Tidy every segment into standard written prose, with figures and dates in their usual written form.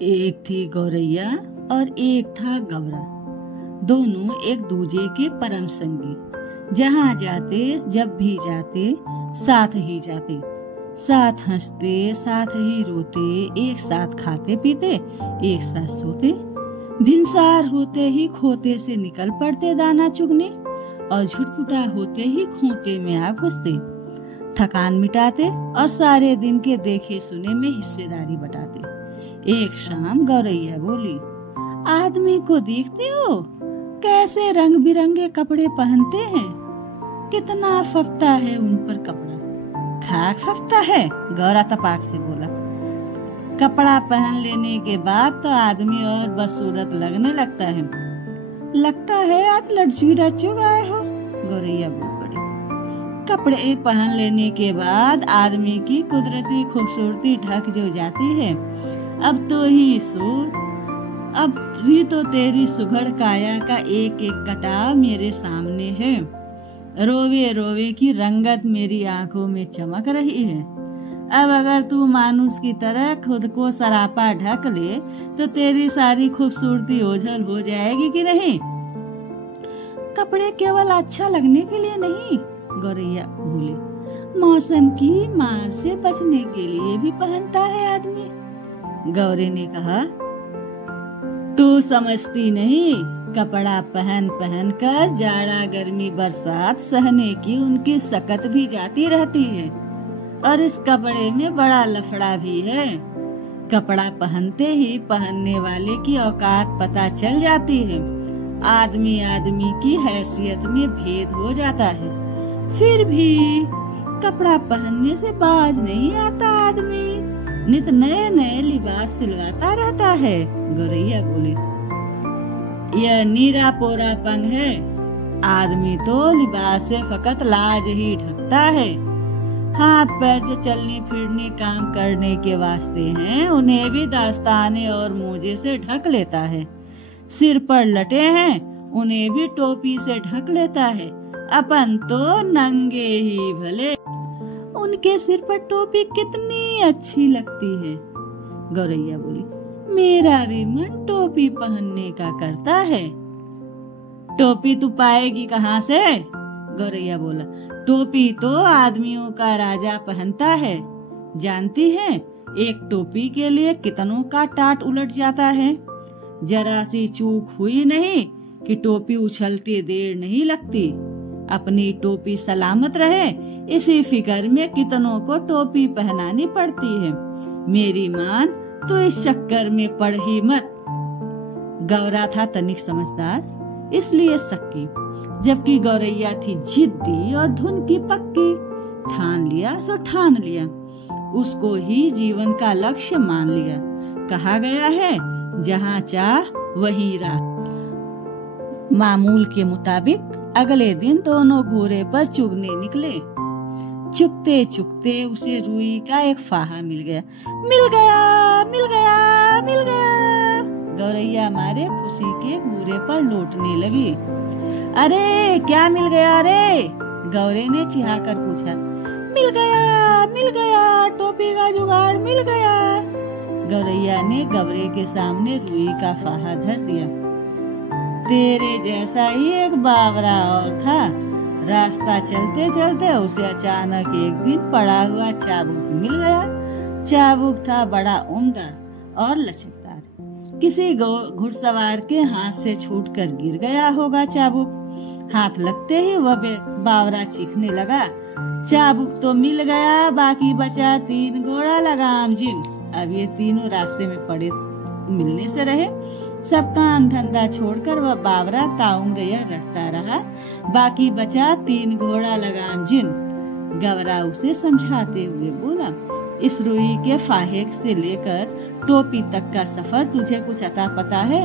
एक थी गौरैया और एक था गौरा। दोनों एक दूजे के परम संगी। जहाँ जाते जब भी जाते साथ ही जाते, साथ हंसते साथ ही रोते, एक साथ खाते पीते एक साथ सोते। भिनसार होते ही खोते से निकल पड़ते दाना चुगने और झुटपुटा होते ही खोते में आ घुसते। थकान मिटाते और सारे दिन के देखे सुने में हिस्सेदारी बटाते। एक शाम गौरैया बोली, आदमी को देखते हो कैसे रंग बिरंगे कपड़े पहनते हैं, कितना फफता है उन पर कपड़ा। खाक फफता है, गौरा तपाक से बोला। कपड़ा पहन लेने के बाद तो आदमी और बदसूरत लगने लगता है। लगता है आज लड़चू रचू गए हो, गौरैया बोल पड़ी। कपड़े पहन लेने के बाद आदमी की कुदरती खूबसूरती ढक जो जाती है। अब भी तो तेरी सुघड़ काया का एक एक कटाव मेरे सामने है। रोवे रोवे की रंगत मेरी आंखों में चमक रही है। अब अगर तू मानुस की तरह खुद को सरापा ढक ले तो तेरी सारी खूबसूरती ओझल हो जाएगी कि नहीं। कपड़े केवल अच्छा लगने के लिए नहीं, गौरैया बोले, मौसम की मार से बचने के लिए भी पहनता है आदमी। गौरे ने कहा, तू समझती नहीं, कपड़ा पहन पहन कर जाड़ा गर्मी बरसात सहने की उनकी सकत भी जाती रहती है और इस कपड़े में बड़ा लफड़ा भी है। कपड़ा पहनते ही पहनने वाले की औकात पता चल जाती है। आदमी आदमी की हैसियत में भेद हो जाता है। फिर भी कपड़ा पहनने से बाज नहीं आता आदमी, नित नए नए लिबास सिलवाता रहता है, गौरैया बोली। यह नीरा पोरापन है। आदमी तो लिबास से फकत लाज ही ढकता है। हाथ पैर जो चलने फिरने काम करने के वास्ते हैं, उन्हें भी दास्ताने और मोजे से ढक लेता है। सिर पर लटे हैं, उन्हें भी टोपी से ढक लेता है। अपन तो नंगे ही भले। उनके सिर पर टोपी कितनी अच्छी लगती है, गौरैया बोली। मेरा भी मन टोपी पहनने का करता है। टोपी तू पाएगी कहाँ से, गौरैया बोला। टोपी तो आदमियों का राजा पहनता है। जानती हैं, एक टोपी के लिए कितनों का टाट उलट जाता है। जरा सी चूक हुई नहीं कि टोपी उछलते देर नहीं लगती। अपनी टोपी सलामत रहे इसी फिक्र में कितनों को टोपी पहनानी पड़ती है। मेरी मान तो इस चक्कर में पड़ ही मत। गौरा था तनिक समझदार, इसलिए सक्की, जबकि गौरैया थी जिद्दी और धुन की पक्की। ठान लिया सो ठान लिया, उसको ही जीवन का लक्ष्य मान लिया। कहा गया है, जहाँ चाह वहीं राह। मामूल के मुताबिक अगले दिन दोनों घोड़े पर चुगने निकले। चुगते चुगते उसे रुई का एक फाहा मिल गया। मिल गया, मिल गया, मिल गया। गौरैया मारे खुशी के घोड़े पर लौटने लगी। अरे क्या मिल गया रे, गौरे ने चिढ़ाकर पूछा। मिल गया, टोपी का जुगाड़ मिल गया। गौरैया ने गौरे के सामने रुई का फाहा धर दिया। तेरे जैसा ही एक बावरा और था। रास्ता चलते चलते उसे अचानक एक दिन पड़ा हुआ चाबुक मिल गया। चाबुक था बड़ा उम्दा और लचकदार। किसी घुड़सवार के हाथ से छूटकर गिर गया होगा चाबुक। हाथ लगते ही वह बावरा चीखने लगा। चाबुक तो मिल गया, बाकी बचा 3 घोड़ा लगाम जिन। अब ये तीनों रास्ते में पड़े मिलने से रहे। सब काम धंधा छोड़कर वह बावरा ताउम्रया रटता रहा। बाकी बचा 3 घोड़ा लगाम जिन। गौरा उसे समझाते हुए बोला, इस रुई के फाहे से लेकर टोपी तक का सफर तुझे कुछ अता पता है?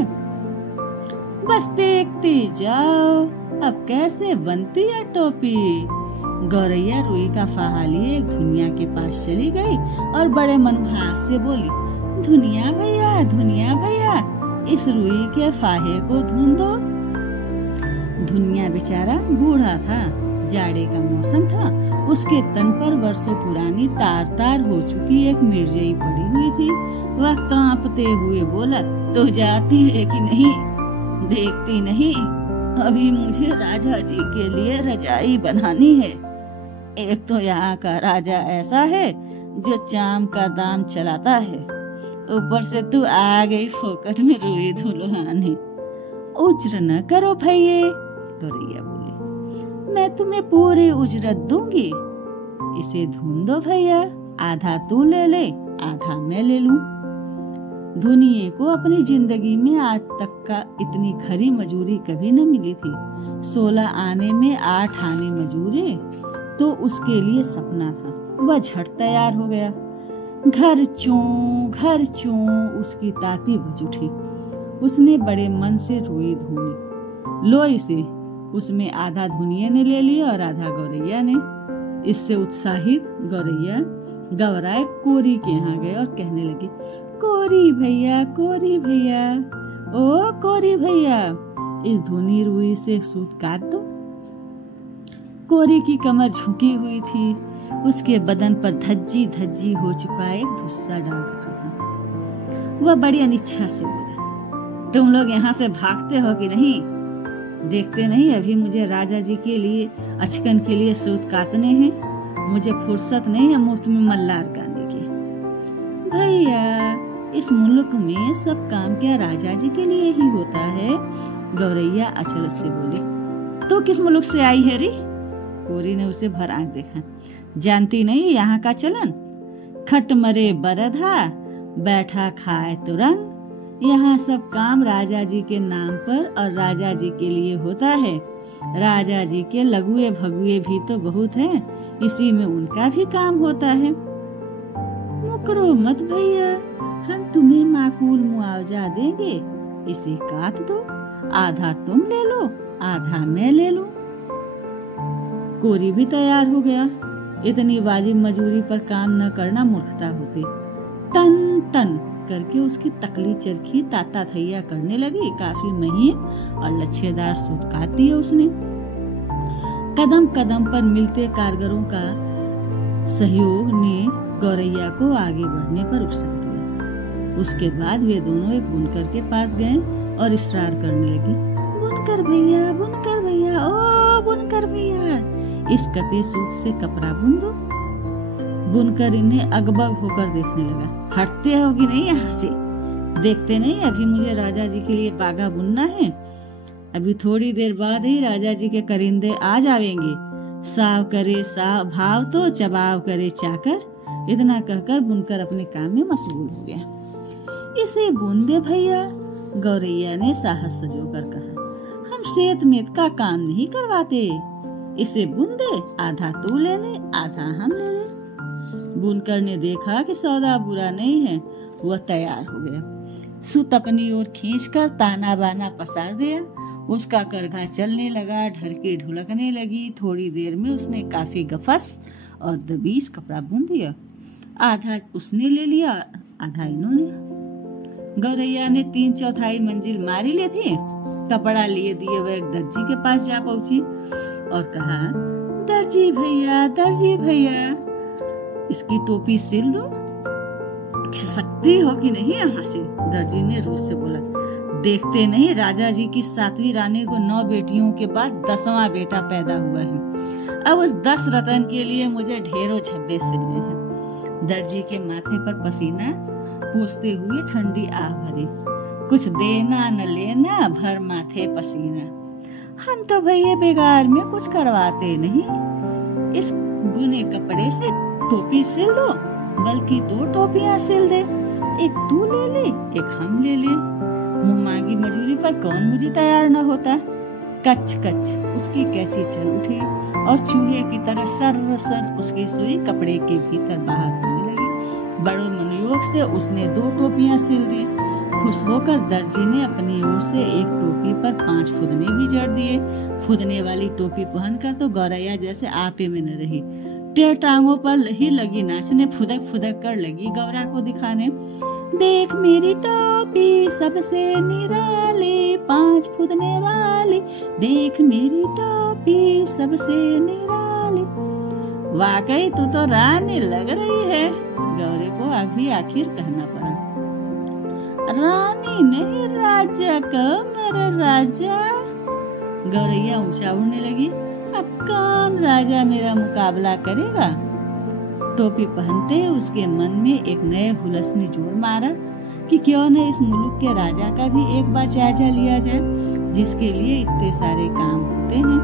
बस देखती जाओ अब कैसे बनती है टोपी। गौरैया रुई का फाहा लिए धुनिया के पास चली गई और बड़े मनोहार से बोली, धुनिया भैया, इस रुई के फाहे को धुन दो। धुनिया बेचारा बूढ़ा था, जाड़े का मौसम था। उसके तन पर वर्षों पुरानी तार तार हो चुकी एक मिर्जई पड़ी हुई थी। वह कांपते हुए बोला, तो जाती है कि नहीं? देखती नहीं? अभी मुझे राजा जी के लिए रजाई बनानी है। एक तो यहाँ का राजा ऐसा है जो चाम का दाम चलाता है, ऊपर से तू आ गई फोकट में रुई धुलवाने। उज्र न करो भैये, गौरैया बोली, मैं तुम्हें पूरी उजरत दूंगी। इसे धुन दो भैया, आधा तू ले ले, आधा मैं ले लूं। धुनिये को अपनी जिंदगी में आज तक का इतनी खरी मजूरी कभी न मिली थी। 16 आने में 8 आने मजूरी तो उसके लिए सपना था। वह झट तैयार हो गया। घर चों उसकी ताती बज उठी। उसने बड़े मन से रुई धुनी। लो इसे, उसमें आधा धुनिये ने ले लिया और आधा गौरैया ने। इससे उत्साहित गौरैया गौराए कोरी के यहाँ गए और कहने लगी, कोरी भैया, ओ कोरी भैया, इस धुनी रुई से सूत काट दो। कोरी की कमर झुकी हुई थी। उसके बदन पर धज्जी धज्जी हो चुका एक धुस्सा डाल रखा था। वह बड़ी अनिच्छा से बोला, तुम लोग यहाँ से भागते हो कि नहीं? देखते नहीं अभी मुझे राजा जी के लिए अचकन के लिए सूत काटने हैं। मुझे फुर्सत नहीं है मुफ्त में मल्लार गाने की। भैया, इस मुल्क में सब काम क्या राजा जी के लिए ही होता है? गौरैया अचरज से बोली। तो किस मुल्क से आई है री? कोरी ने उसे भर आंख देखा। जानती नहीं यहाँ का चलन? खट मरे बरधा, बैठा खाए तुरंग। यहाँ सब काम राजा जी के नाम पर और राजा जी के लिए होता है। राजा जी के लघुए भगुए भी तो बहुत हैं, इसी में उनका भी काम होता है। मुकरो मत भैया, हम तुम्हें माकूल मुआवजा देंगे। इसे काट दो, आधा तुम ले लो, आधा मैं ले लूं। कोरी भी तैयार हो गया। इतनी वाजिब मजूरी पर काम न करना मूर्खता होती। तन तन करके उसकी तकली चरखी ताता थैया करने लगी। काफी महीन और लच्छेदार सूत काट दिए उसने। कदम कदम पर मिलते कारगरों का सहयोग ने गौरैया को आगे बढ़ने पर उकसा दिया। उसके बाद वे दोनों एक बुनकर के पास गए और इसरार करने लगे, बुनकर भैया, ओ बुनकर भैया, इस कते सूत से कपड़ा बुन दो। बुनकर इन्हें अगबग होकर देखने लगा। हटते हो कि नहीं यहाँ से? देखते नहीं अभी मुझे राजा जी के लिए बागा बुनना है। अभी थोड़ी देर बाद ही राजा जी के करिंदे आ जाएंगे। साव करे साव, भाव तो चबाव करे चाकर। इतना कहकर बुनकर अपने काम में मशगूल हो गया। इसे बुन दे भैया, गौरैया ने साहस सजोकर कहा। हम सेत मेत का काम नहीं करवाते। इसे बुन दे, आधा तू ले ले, आधा हम ले ले। बुनकर ने देखा कि सौदा बुरा नहीं है। वह तैयार हो गया। सूत अपनी ओर खींचकर ताना बाना पसार दिया। उसका करघा चलने लगा, ढरके ढुलकने लगी। थोड़ी देर में उसने काफी गफस और दबीज कपड़ा बुन दिया। आधा उसने ले लिया, आधा इन्होंने। गौरैया ने 3/4 मंजिल मारी ली थी। कपड़ा लिए दिए वह एक दर्जी के पास जा पहुंची और कहा, दर्जी भैया, इसकी टोपी सिल दो। खिसकती हो कि नहीं यहाँ से? दर्जी ने रोज से बोला। देखते नहीं राजा जी की 7वीं रानी को 9 बेटियों के बाद 10वां बेटा पैदा हुआ है। अब उस 10 रतन के लिए मुझे ढेरों झब्बे सिलने हैं। दर्जी के माथे पर पसीना पोंछते हुए ठंडी आह भरी। कुछ देना न लेना, भर माथे पसीना। हम तो भैया बेगार में कुछ करवाते नहीं। इस बुने कपड़े से टोपी सिल दो, बल्कि 2 टोपियां सिल दे। एक तू ले ले, एक हम ले ले। मुँह मांगी मजूरी पर कौन मुझे तैयार न होता। कच कच उसकी कैंची चल उठी और चूहे की तरह सर सर उसकी सुई कपड़े के भीतर बाहर होने लगी। बड़े मनोयोग से उसने 2 टोपियां सिल दी। खुश होकर दर्जी ने अपनी ओर से एक टोपी पर 5 फुदने भी जड़ दिए। फुदने वाली टोपी पहनकर तो गौरैया जैसे आपे में न रही। टेढ़ टांगों पर ही लगी नाचने, फुदक फुदक कर लगी गौरा को दिखाने। देख मेरी टोपी सबसे निराली, 5 फुदने वाली, देख मेरी टोपी सबसे निराली। वाकई तू तो रानी लग रही है। गौरी को अभी आखिर कहना पड़ा, रानी नहीं राजा का, मेरे राजा। गौरैया ऊंचा उड़ने लगी। अब कौन राजा मेरा मुकाबला करेगा। टोपी पहनते उसके मन में एक नए हुलस ने जोर मारा कि क्यों न इस मुल्क के राजा का भी एक बार जायजा लिया जाए, जिसके लिए इतने सारे काम होते हैं।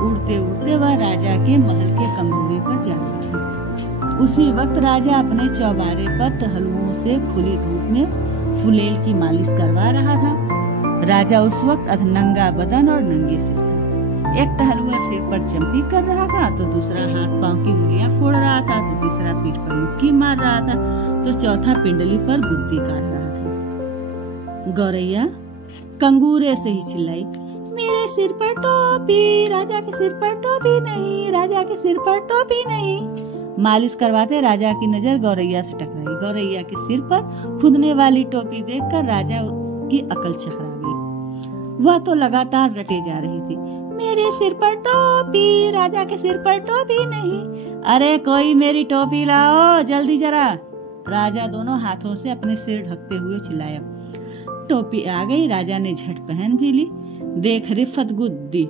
उड़ते उड़ते वह राजा के महल के कमरे पर जा बैठी। उसी वक्त राजा अपने चौबारे पर टहलुओं से खुली धूप में फुलेल की मालिश करवा रहा था। राजा उस वक्त अधनंगा बदन और नंगे सिर था। एक टहलुआ सिर पर चंपी कर रहा था, तो दूसरा हाथ पांव की उंगलियां फोड़ रहा था, तो तीसरा पीठ पर मुक्की मार रहा था, तो चौथा पिंडली पर बुद्धि काट रहा था। गौरैया कंगूरे से ही चिल्लाई, मेरे सिर पर टोपी, राजा के सिर पर टोपी नहीं, राजा के सिर पर टोपी नहीं। मालिश करवाते राजा की नजर गौरैया से टकराई। गौरैया के सिर पर फुदने वाली टोपी देखकर राजा की अकल चकरा गई। वह तो लगातार रटे जा रही थी, मेरे सिर पर टोपी, राजा के सिर पर टोपी नहीं, अरे कोई मेरी टोपी लाओ जल्दी जरा। राजा दोनों हाथों से अपने सिर ढकते हुए चिल्लाया। टोपी आ गई। राजा ने झट पहन भी ली। देख रिफत गुद्दी,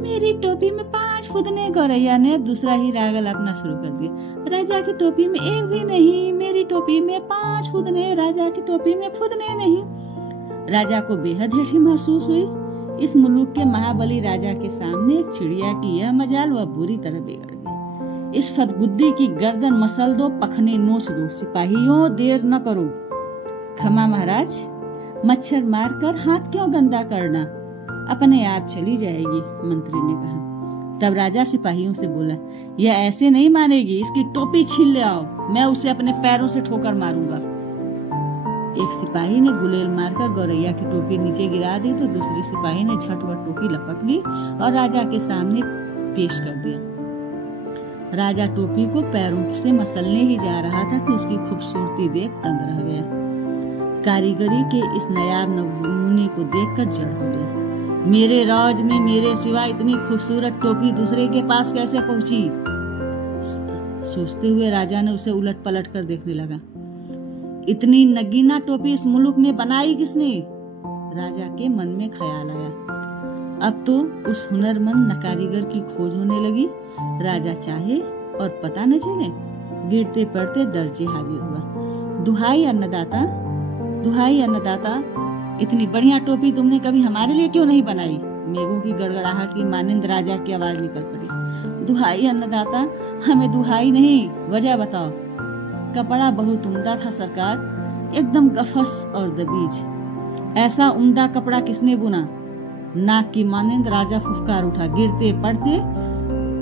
मेरी टोपी में 5 फुदने। गौरैया ने दूसरा ही राग अलापना शुरू कर दिया। राजा की टोपी में एक भी नहीं, मेरी टोपी में 5 फुदने, राजा की टोपी में फुदने नहीं। राजा को बेहद हेठी महसूस हुई। इस मुल्क के महाबली राजा के सामने एक चिड़िया की यह मजाल वह बुरी तरह बिगड़ गई। इस फदगुद्दी की गर्दन मसल दो, पखने नोच दो। सिपाहियों देर न करो। क्षमा महाराज, मच्छर मारकर हाथ क्यों गंदा करना, अपने आप चली जाएगी, मंत्री ने कहा। तब राजा सिपाहियों से बोला, यह ऐसे नहीं मानेगी, इसकी टोपी छीन ले आओ, मैं उसे अपने पैरों से ठोकर मारूंगा। एक सिपाही ने गुलेल मारकर गौरैया की टोपी नीचे गिरा दी, तो दूसरे सिपाही ने झटपट टोपी लपक ली और राजा के सामने पेश कर दिया। राजा टोपी को पैरों से मसलने ही जा रहा था कि उसकी खूबसूरती देख दंग रह गया। कारीगरी के इस नायाब नमूने को देखकर जड़ हो गया। मेरे राज में मेरे सिवा इतनी खूबसूरत टोपी दूसरे के पास कैसे पहुंची। सोचते हुए राजा ने उसे उलट पलट कर देखने लगा। इतनी नगीना टोपी इस मुल्क में बनाई किसने। राजा के मन में ख्याल आया। अब तो उस हुनरमंद नकारीगर की खोज होने लगी। राजा चाहे और पता न चले। गिरते पड़ते दर्जे हाजिर हुआ। दुहाई अन्नदाता, दुहाई अन्नदाता, इतनी बढ़िया टोपी तुमने कभी हमारे लिए क्यों नहीं बनाई। मेघों की गड़गड़ाहट की मानिंद राजा की आवाज निकल पड़ी। दुहाई अन्नदाता, हमें दुहाई नहीं, वजह बताओ। कपड़ा बहुत उम्दा था सरकार, एकदम गफस और दबीज। ऐसा उम्दा कपड़ा किसने बुना। नाक की मानिंद राजा फुफकार उठा। गिरते पड़ते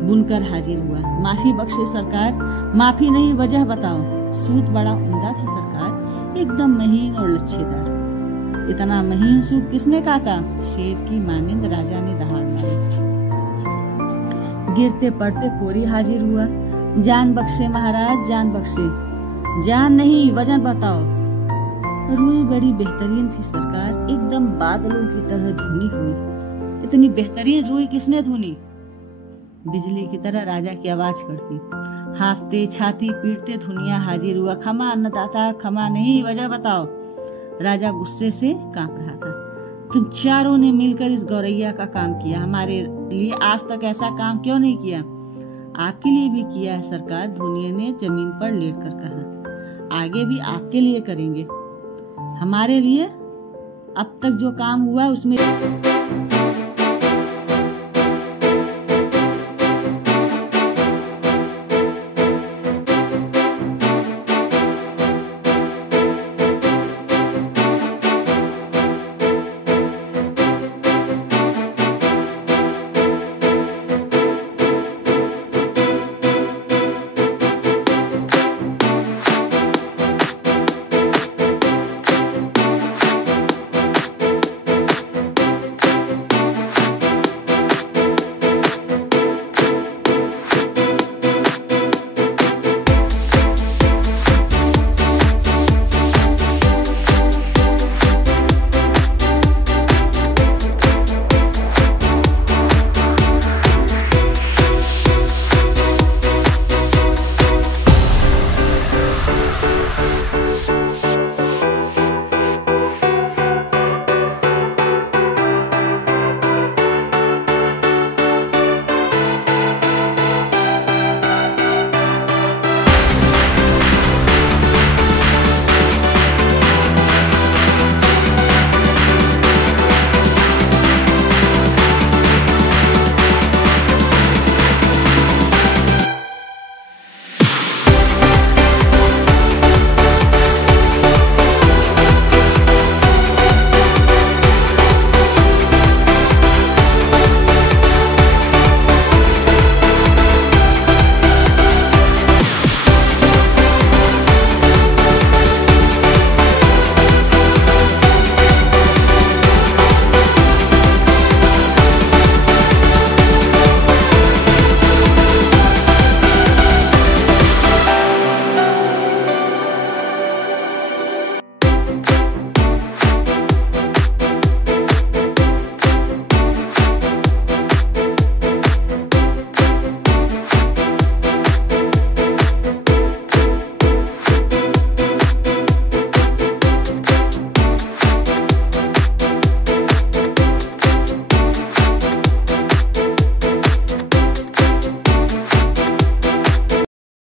बुनकर हाजिर हुआ। माफी बख्शे सरकार, माफी नहीं, वजह बताओ। सूत बड़ा उम्दा था सरकार, एकदम महीन और लच्छेदार। इतना महीन सूत किसने काता। शेर की मानिंद राजा ने दहाड़ मारी। गिरते पड़ते कोरी हाजिर हुआ। जान बख्शे महाराज, जान बख्शे। जान नहीं, वजन बताओ। रुई बड़ी बेहतरीन थी सरकार, एकदम बादलों की तरह धुनी हुई। इतनी बेहतरीन रुई किसने धुनी। बिजली की तरह राजा की आवाज करती। हाफते छाती पीटते धुनिया हाजिर हुआ। क्षमा अन्नदाता, क्षमा नहीं, वजह बताओ। राजा गुस्से से कांप रहा था। तुम चारों ने मिलकर इस गौरैया का काम किया, हमारे लिए आज तक ऐसा काम क्यों नहीं किया। आपके लिए भी किया है सरकार, धुनिया ने जमीन पर लेटकर कहा। आगे भी आपके लिए करेंगे। हमारे लिए अब तक जो काम हुआ उसमें